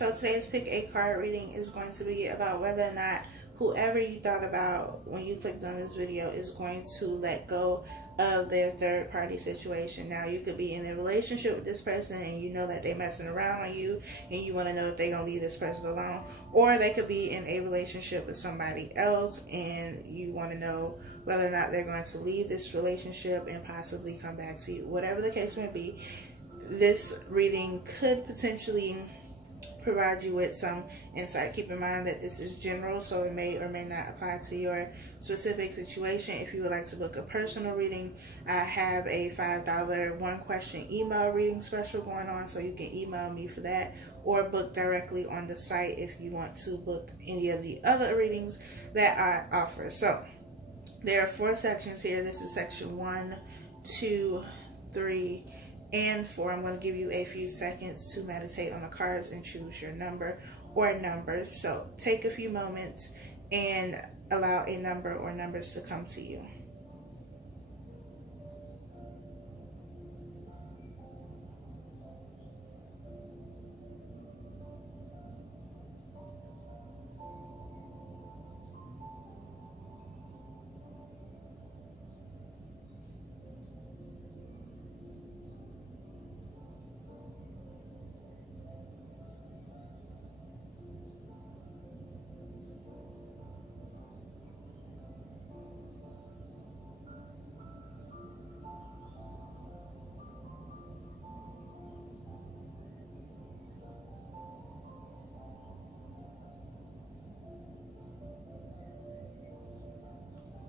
so today's pick a card reading is going to be about whether or not whoever you thought about when you clicked on this video is going to let go of their third party situation. Now, you could be in a relationship with this person and you know that they're messing around on you and you want to know if they're going to leave this person alone. Or they could be in a relationship with somebody else and you want to know whether or not they're going to leave this relationship and possibly come back to you. Whatever the case may be, this reading could potentially provide you with some insight. Keep in mind that this is general, so it may or may not apply to your specific situation. If you would like to book a personal reading, I have a $5 one-question email reading special going on, so you can email me for that or book directly on the site if you want to book any of the other readings that I offer. So there are 4 sections here. This is section 1, 2, 3, and 4. I'm going to give you a few seconds to meditate on the cards and choose your number or numbers. So take a few moments and allow a number or numbers to come to you.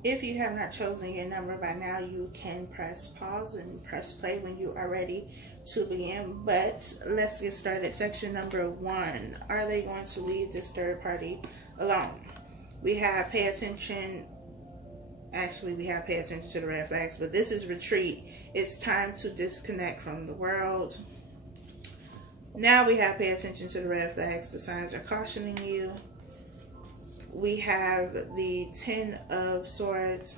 If you have not chosen your number by now, you can press pause and press play when you are ready to begin. But let's get started. Section number 1. Are they going to leave this third party alone? We have pay attention. Actually, we have pay attention to the red flags, but this is retreat. It's time to disconnect from the world. Now we have pay attention to the red flags. The signs are cautioning you. We have the 10 of Swords,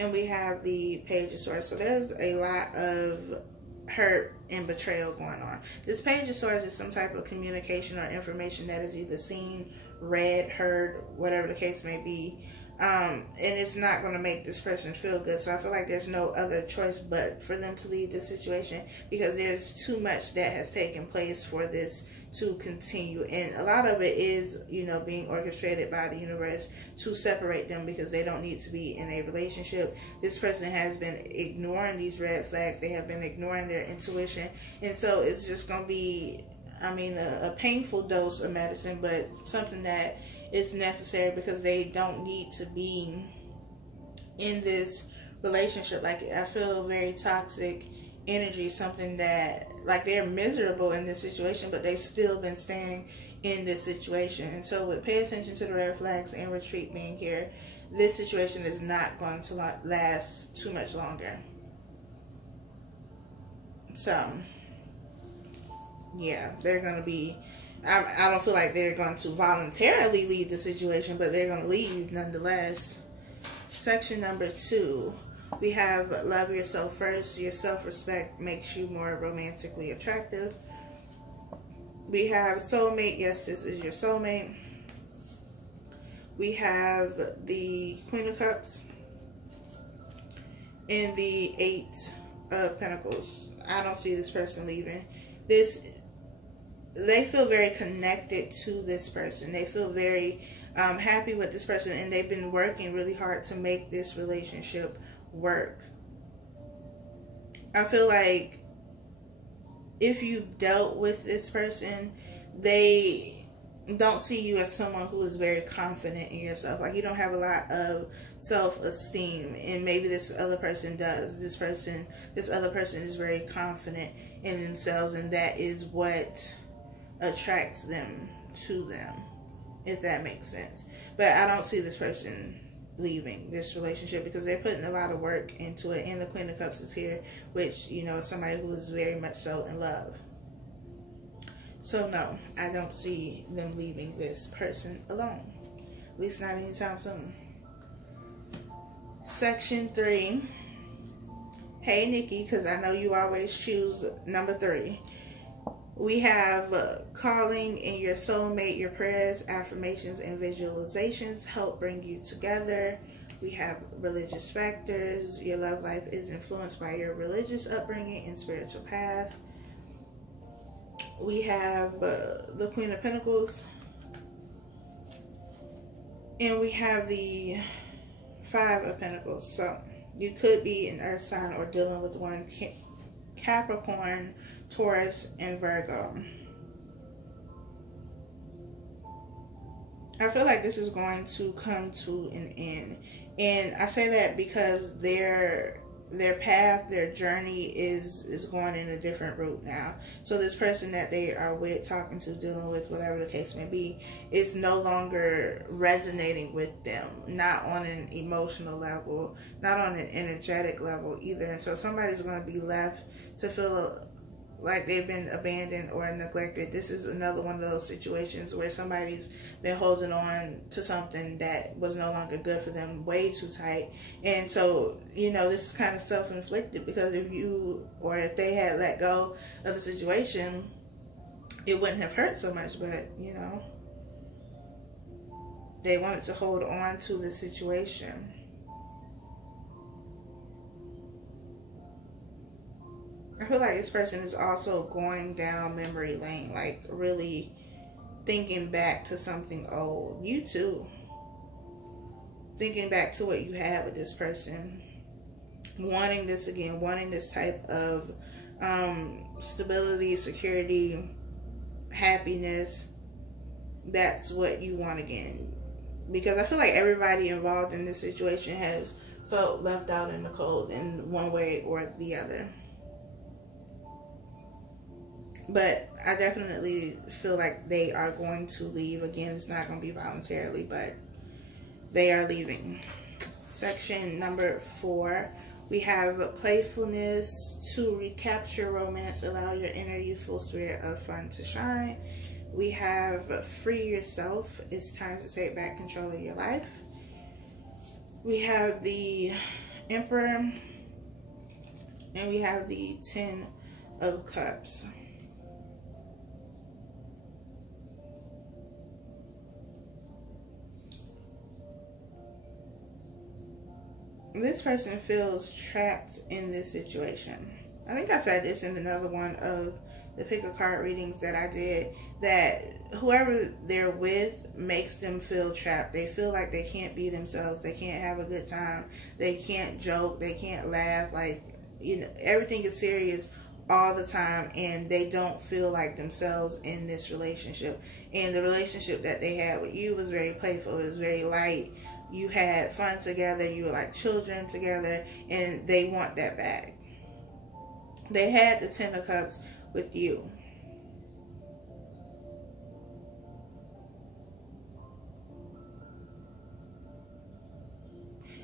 and we have the Page of Swords. So there's a lot of hurt and betrayal going on. This Page of Swords is some type of communication or information that is either seen, read, heard, whatever the case may be. And it's not going to make this person feel good. So I feel like there's no other choice but for them to leave this situation, because there's too much that has taken place for this to continue. And a lot of it is, you know, being orchestrated by the universe to separate them because they don't need to be in a relationship. This person has been ignoring these red flags. They have been ignoring their intuition. And so it's just going to be, I mean, a painful dose of medicine, but something that is necessary because they don't need to be in this relationship. Like, I feel very toxic energy, something that, like, they're miserable in this situation, but they've still been staying in this situation. And so with pay attention to the red flags and retreat being here, this situation is not going to last too much longer. So yeah, they're going to be, I don't feel like they're going to voluntarily leave the situation, but they're going to leave nonetheless. Section number 2. We have love yourself first. Your self-respect makes you more romantically attractive. We have soulmate. Yes, this is your soulmate. We have the Queen of Cups and the 8 of Pentacles. I don't see this person leaving. They feel very connected to this person. They feel very happy with this person, and they've been working really hard to make this relationship work. I feel like if you dealt with this person, they don't see you as someone who is very confident in yourself. Like, you don't have a lot of self-esteem, and maybe this other person does. This other person is very confident in themselves, and that is what attracts them to them, if that makes sense. But I don't see this person leaving this relationship because they're putting a lot of work into it, and the Queen of Cups is here, which, you know, is somebody who is very much so in love. So no, I don't see them leaving this person alone, at least not anytime soon. Section 3. Hey Nikki, because I know you always choose number 3. We have calling in your soulmate. Your prayers, affirmations, and visualizations help bring you together. We have religious factors. Your love life is influenced by your religious upbringing and spiritual path. We have the Queen of Pentacles. And we have the Five of Pentacles. So you could be an earth sign or dealing with one Capricorn, Taurus, and Virgo. I feel like this is going to come to an end. And I say that because their path, their journey is going in a different route now. So this person that they are with, talking to, dealing with, whatever the case may be, is no longer resonating with them. Not on an emotional level, not on an energetic level either. And so somebody's going to be left to feel like they've been abandoned or neglected. This is another one of those situations where somebody's been holding on to something that was no longer good for them, way too tight. And so, you know, this is kind of self-inflicted, because if they had let go of the situation, it wouldn't have hurt so much. But, you know, they wanted to hold on to the situation. I feel like this person is also going down memory lane, like really thinking back to something old. You too. Thinking back to what you had with this person. Wanting this again, wanting this type of stability, security, happiness. That's what you want again. Because I feel like everybody involved in this situation has felt left out in the cold in one way or the other. But I definitely feel like they are going to leave. Again, it's not going to be voluntarily, but they are leaving. Section number 4. We have playfulness to recapture romance. Allow your inner youthful spirit of fun to shine. We have free yourself. It's time to take back control of your life. We have the Emperor. And we have the 10 of Cups. This person feels trapped in this situation. I think I said this in another one of the pick a card readings that I did, that whoever they're with makes them feel trapped. They feel like they can't be themselves. They can't have a good time. They can't joke. They can't laugh. Like, you know, everything is serious all the time, and they don't feel like themselves in this relationship. And the relationship that they had with you was very playful. It was very light. You had fun together. You were like children together, and they want that back. They had the 10 of Cups with you.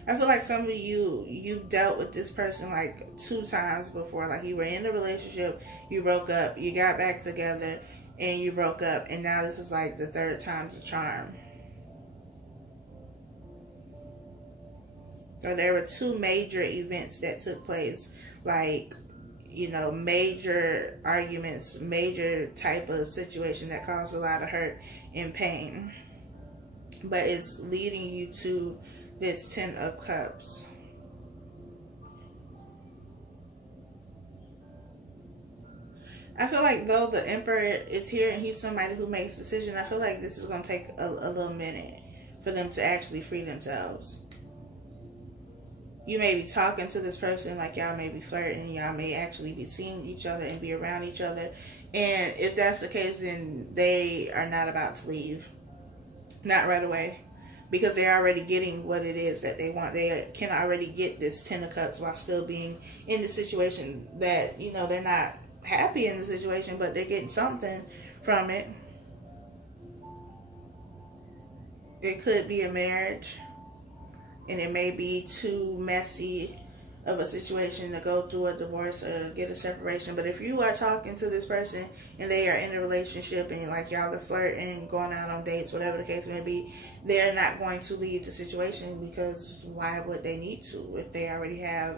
I feel like some of you've dealt with this person like 2 times before. Like, you were in a relationship, you broke up, you got back together, and you broke up, and now this is like the 3rd time's a charm. Or there were 2 major events that took place, like, you know, major arguments, major type of situation that caused a lot of hurt and pain. But it's leading you to this 10 of Cups. I feel like though the Emperor is here and he's somebody who makes decisions, I feel like this is going to take a little minute for them to actually free themselves. You may be talking to this person, like y'all may be flirting, y'all may actually be seeing each other and be around each other. And if that's the case, then they are not about to leave. Not right away. Because they're already getting what it is that they want. They can already get this 10 of Cups while still being in the situation that, you know, they're not happy in the situation, but they're getting something from it. It could be a marriage. And it may be too messy of a situation to go through a divorce or get a separation. But if you are talking to this person and they are in a relationship and like y'all are flirting, going out on dates, whatever the case may be, they're not going to leave the situation, because why would they need to if they already have,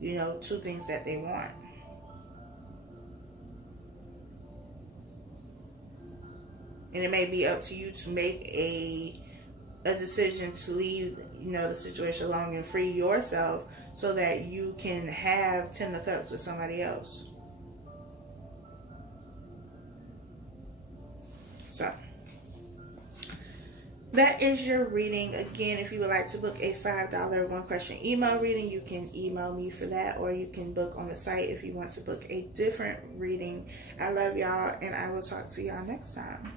you know, 2 things that they want? And it may be up to you to make a decision to leave, you know, the situation alone and free yourself so that you can have 10 of Cups with somebody else. So that is your reading. Again, if you would like to book a $5 one question email reading, you can email me for that, or you can book on the site if you want to book a different reading. I love y'all, and I will talk to y'all next time.